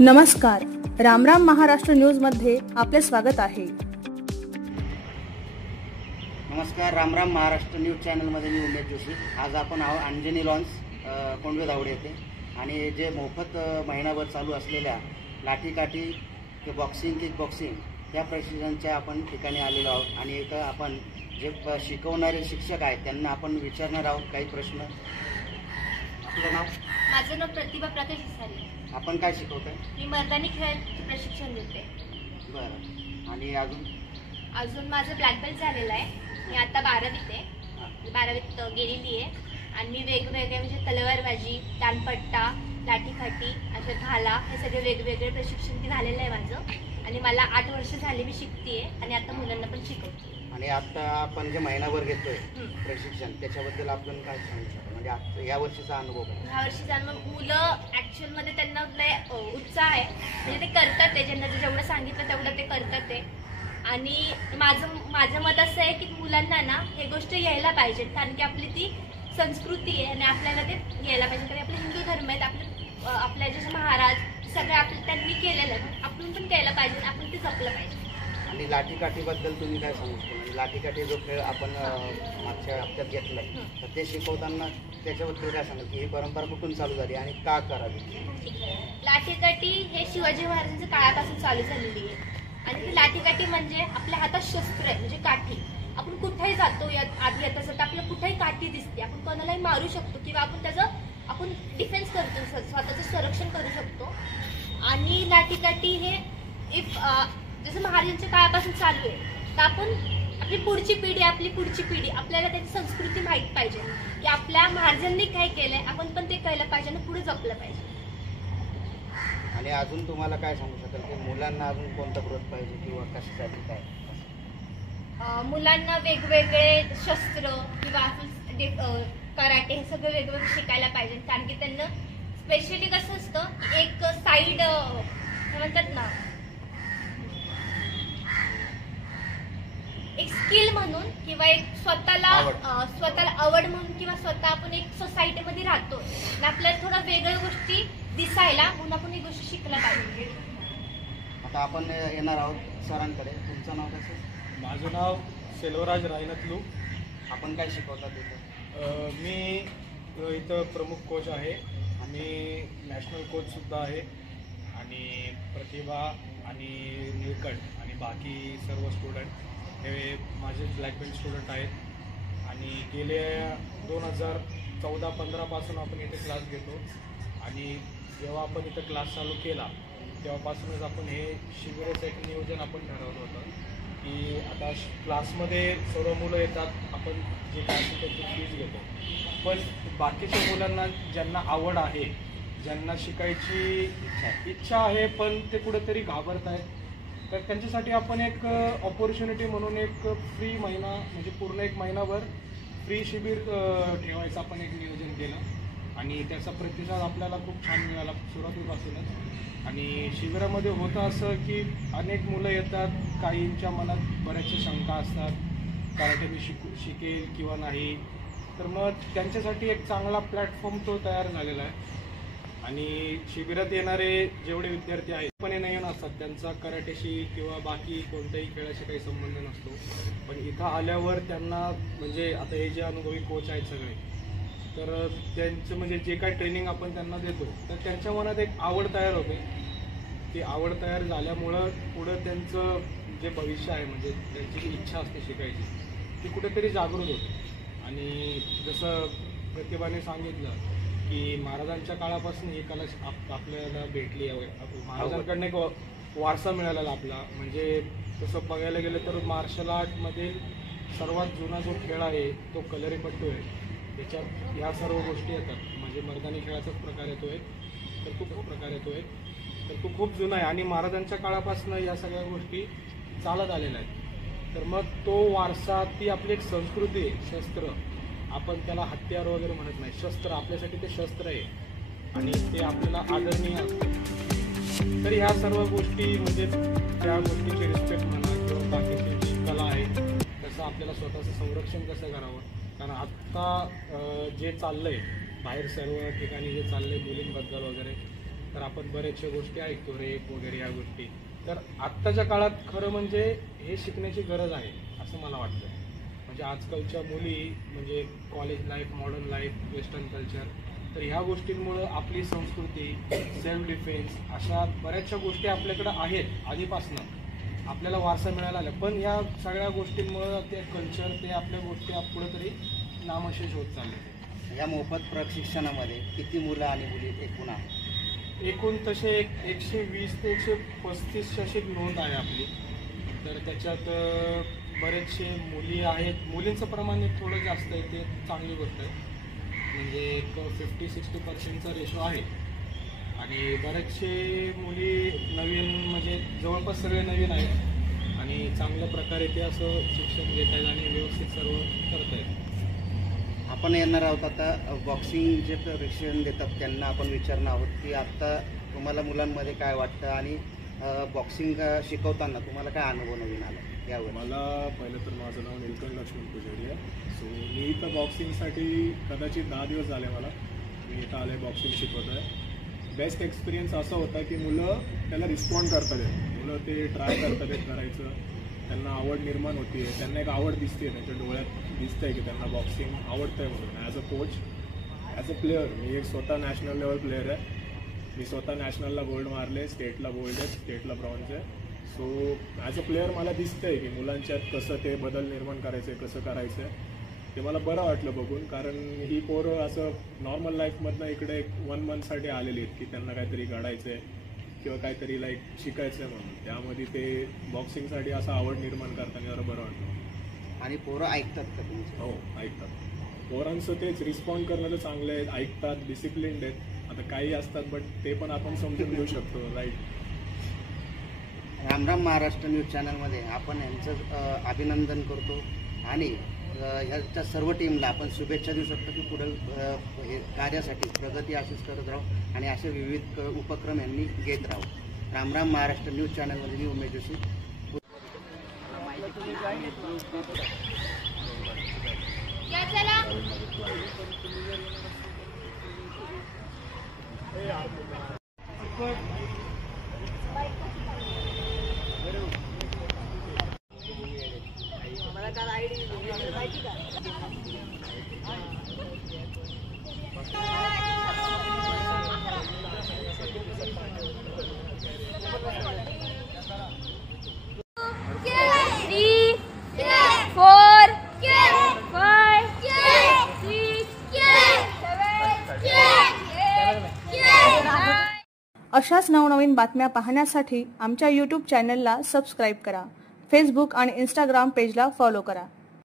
नमस्कार, रामराम महाराष्ट्र न्यूजमध्ये आपले स्वागत आहे। नमस्कार, रामराम महाराष्ट्र न्यूज चॅनलमध्ये मी उमेश जोशी। आज आपण आहोत अंजनी लॉन्स कोंडवे धावडे येथे आणि जे मोफत महिनाभर चालू असलेल्या लाठीकाठी बॉक्सिंग किक बॉक्सिंग या प्रशिक्षणाच्या आपण ठिकाणी आलेलो आहोत आणि इथं आपण जे शिकवणारे शिक्षक आहेत त्यांना आपण विचारणार आहोत काही प्रश्न। आपलं नाव? माझं नाव प्रतिभा प्रकाश इसारी। आपण काय शिकवताय? मी मर्दानी खेळाचे प्रशिक्षण देते। बरं, आणि अजून माझं ब्लॅक बेल्ट झालेलं आहे। मी आता 12वीत आहे, 12वीत गेलेली आहे आणि मी वेगवेगळे म्हणजे तलवारबाजी, दानपट्टा, लाठीकाठी, अशा भाला हे सगळे वेगवेगळे प्रशिक्षण झालेलं आहे माझं आणि मला 8 वर्ष झाली मी शिकतेय आणि आता मुलांना पण शिकवते। आणि आता आपण जे महिनाभर घेतोय प्रशिक्षण त्याच्याबद्दल आपण काय सांगू शकतो? म्हणजे या वर्षीचा अनुभव काय? या वर्षीचा अनुभव, मुलं ऍक्च्युअल मध्ये त्यांना उत्साह आहे, म्हणजे ते करतात ते, ज्यांना जेवढं सांगितलं तेवढं ते करतात ते। आणि माझं मत असं आहे की मुलांना ना हे गोष्ट यायला पाहिजे, कारण की आपली ती संस्कृती आहे आणि आपल्याला ते यायला पाहिजे, कारण आपले हिंदू धर्म आहेत, आपल्या जसे महाराज सगळे आपलं त्यांनी केलेलं आहे, आपण पण केलं पाहिजे, आपण ते जपलं पाहिजे। आणि लाठीकाठीबद्दल तुम्ही काय सांगू शकता? म्हणजे लाठीकाठी जो खेळ आपण मागच्या हप्त्यात घेतलाय तर ते शिकवताना त्याच्याबद्दल काय सांगाल की ही परंपरा कुठून चालू झाली आणि का करावी? लाठीकाठी हे शिवाजी महाराजांच्या काळापासून चालू झालेली आहे आणि ती लाठीकाठी म्हणजे आपल्या हातात शस्त्र आहे, म्हणजे काठी। आपण कुठेही जातो, आधी येत असं तर आपल्याला कुठेही काठी दिसते, आपण कोणालाही मारू शकतो किंवा आपण डिफेन्स करतो, स्वतःचं संरक्षण करू शकतो। आणि लाठीकाठी हे जसं महाराजांच्या काळापासून चालू आहे तर आपण आपली पुढची पिढी आपल्याला त्याची संस्कृती माहीत पाहिजे की आपल्या महाराजांनी काय केलंय, आपण पण ते कळलं पाहिजे आणि पुढे जपलं पाहिजे। आणि अजून तुम्हाला काय सांगू शकाल की मुलांना अजून कोणता ग्रोथ पाहिजे किंवा कशासाठी काय? मुलांना वेगवेगळे शस्त्र किंवा कराटे हे सगळं वेगवेगळं शिकायला पाहिजे, कारण की त्यांना स्पेशली कसं असतं, एक साईड म्हणतात ना, एक स्किल म्हणून किंवा एक स्वतःला आवड म्हणून किंवा स्वतः आपण एक सोसायटीमध्ये राहतो आणि आपल्याला थोडा वेगळ्या गोष्टी दिसायला म्हणून आपण ही गोष्ट शिकला पाहिजे। आता आपण येणार आहोत सरांकडे। तुमचं नाव कसं? माझं नाव सेल्वराज रायनतलू। आपण काय शिकवता तिथं? मी इथं प्रमुख कोच आहे आणि नॅशनल कोचसुद्धा आहे आणि प्रतिभा आणि नीलकंठ आणि बाकी सर्व स्टुडंट हे माझे ब्लॅक बेल्ट स्टुडंट आहेत आणि गेले 2014-15 पासून आपण इथे क्लास घेतो आणि जेव्हा आपण इथं क्लास चालू केला तेव्हापासूनच आपण हे शिबिराचं एक नियोजन आपण ठरवलं होतं की आता क्लासमध्ये सर्व मुलं येतात, आपण जे काय असेल त्याची फीज घेतो, पण बाकीच्या मुलांना ज्यांना आवड आहे, ज्यांना शिकायची इच्छा आहे पण ते कुठेतरी घाबरत आहेत, तर त्यांच्यासाठी आपण एक ऑपॉर्च्युनिटी म्हणून एक फ्री महिना, म्हणजे पूर्ण एक महिनाभर फ्री शिबिर ठेवायचं आपण एक नियोजन केलं आणि त्याचा प्रतिसाद आपल्याला खूप छान मिळाला सुरुवातीपासूनच। आणि शिबिरामध्ये होतं असं की अनेक मुलं येतात, काहींच्या मनात बऱ्याचशा शंका असतात, कराटे मी शिकेल किंवा नाही, तर मग त्यांच्यासाठी एक चांगला प्लॅटफॉर्म तो तयार झालेला आहे। आणि शिबिरात येणारे जेवढे विद्यार्थी आहेत पण येऊन असतात, त्यांचा कराटेशी किंवा बाकी कोणत्याही खेळाशी काही संबंध नसतो, पण इथं आल्यावर त्यांना म्हणजे आता हे जे अनुभवी कोच आहेत सगळे, तर त्यांचं म्हणजे जे काय ट्रेनिंग आपण त्यांना देतो तर त्यांच्या मनात एक आवड तयार होते। ती आवड तयार झाल्यामुळं पुढं त्यांचं जे भविष्य आहे, म्हणजे त्यांची जी इच्छा असते शिकायची, ती कुठेतरी जागृत होते। आणि जसं प्रतिभाने सांगितलं की महाराजांच्या काळापासून ही कला आपल्याला भेटली आहे, महाराजांकडनं एक वारसा मिळालेला आपला। म्हणजे तसं बघायला गेलं तर मार्शल आर्टमधील सर्वात जुना जो खेळ आहे तो कलरीपट्टू आहे, त्याच्यात ह्या सर्व गोष्टी येतात, म्हणजे मर्दानी खेळाचाच प्रकार येतोय, तर तो खूप जुना आहे आणि महाराजांच्या काळापासून या सगळ्या गोष्टी चालत आलेल्या आहेत। तर मग तो वारसा, ती आपली एक संस्कृती आहे, शस्त्र, आपण त्याला हत्यार वगैरे म्हणत नाही, शस्त्र, आपल्यासाठी ते शस्त्र आहे आणि ते आपल्याला आदरणीय असतं। तर ह्या सर्व गोष्टी म्हणजे त्या गोष्टीची रिस्पेक्ट म्हणा किंवा बाकीची जी कला आहे तसं आपल्याला स्वतःचं संरक्षण कसं करावं, कारण आत्ता जे चाललंय बाहेर सर्व ठिकाणी जे चाललंय मुलींबद्दल वगैरे, तर आपण बऱ्याचशा गोष्टी ऐकतो, रेप वगैरे या गोष्टी. तर आत्ताच्या काळात खरं म्हणजे हे शिकण्याची गरज आहे असं मला वाटतं. म्हणजे आजकालच्या मुली म्हणजे college life, modern life, western culture, तर ह्या गोष्टींमुळं आपली संस्कृती, सेल्फ डिफेन्स अशा बऱ्याचशा गोष्टी आपल्याकडं आहेत आधीपासून, आपल्याला वारसा मिळाला आला. पण या सगळ्या गोष्टींमुळं ते कल्चर, ते आपल्या गोष्टी पुढे तरी नामशेष होत चालले. या मोफत प्रशिक्षणामध्ये किती मुलं आणि मुली एकूण आहेत? एकूण तसे 120 ते 135 अशी नोंद आहे आपली. तर त्याच्यात बरेचसे मुली आहेत. मुलींचं प्रमाण थोडं जास्त आहे, ते चांगली गोष्ट आहे. म्हणजे एक 50-60% रेशो आहे. आणि बरेचसे मुली नवीन, म्हणजे जवळपास सगळे नवीन आहेत आणि चांगल्या प्रकारे ते असं शिक्षण घेत आहेत आणि व्यवस्थित सर्व करत आहेत. आपण येणार आहोत आता बॉक्सिंग जे प्रशिक्षण देतात त्यांना आपण विचारणार आहोत की आत्ता तुम्हाला मुलांमध्ये काय वाटतं आणि बॉक्सिंग शिकवताना तुम्हाला काय अनुभव नवीन आला यावर? मला पहिलं तर माझं नाव नीलकंठ लक्ष्मण पुजारी आहे. सो मी इथं बॉक्सिंगसाठी कदाचित 10 दिवस झाले मला. मी इथं आले, बॉक्सिंग शिकवतो आहे. बेस्ट एक्सपिरियन्स असा होता की मुलं त्याला रिस्पॉन्ड करतात आहेत, मुलं ते ट्राय करतात आहेत करायचं, त्यांना आवड निर्माण होती आहे, त्यांना एक आवड दिसते, त्यांच्या डोळ्यात दिसतं आहे की त्यांना बॉक्सिंग आवडतं आहे म्हणून. As a coach, as a player, मी एक स्वतः नॅशनल लेवल प्लेअर आहे. मी स्वतः नॅशनलला गोल्ड मारले, स्टेटला गोल्ड आहे, स्टेटला ब्रॉन्झ आहे. सो ॲज अ प्लेअर मला दिसतं आहे की मुलांच्यात कसं ते बदल निर्माण करायचं आहे, कसं करायचं आहे, ते मला बरं वाटलं बघून. कारण ही पोरं असं नॉर्मल लाईफमधनं इकडे 1 मंथसाठी आलेली आहेत की त्यांना काहीतरी घडायचं आहे किंवा काहीतरी लाईक शिकायचं आहे म्हणून. त्यामध्ये ते बॉक्सिंगसाठी असं आवड निर्माण करताना जरा बरं वाटलं. आणि पोरं ऐकतात का तुमचं? हो, ऐकतात. पोरांचं तेच रिस्पॉन्ड करणं तर चांगलं आहे, ऐकतात, डिसिप्लिन्ड आहेत. आता काही असतात बट ते पण आपण समजून घेऊ शकतो, राईट. रामराम महाराष्ट्र न्यूज चॅनलमध्ये आपण यांचं अभिनंदन करतो आणि ह्याच्या सर्व टीमला आपण शुभेच्छा देऊ शकतो की पुढील हे कार्यासाठी प्रगती अशीच करत राहू आणि असे विविध उपक्रम यांनी घेत राहू. रामराम महाराष्ट्र न्यूज चॅनलमध्ये मी उमेश जोशी. अशाच नवनवीन बातम्या पाहण्यासाठी आमच्या यूट्यूब चॅनलला सबस्क्राईब करा. फेसबुक आणि इंस्टाग्राम पेजला फॉलो करा.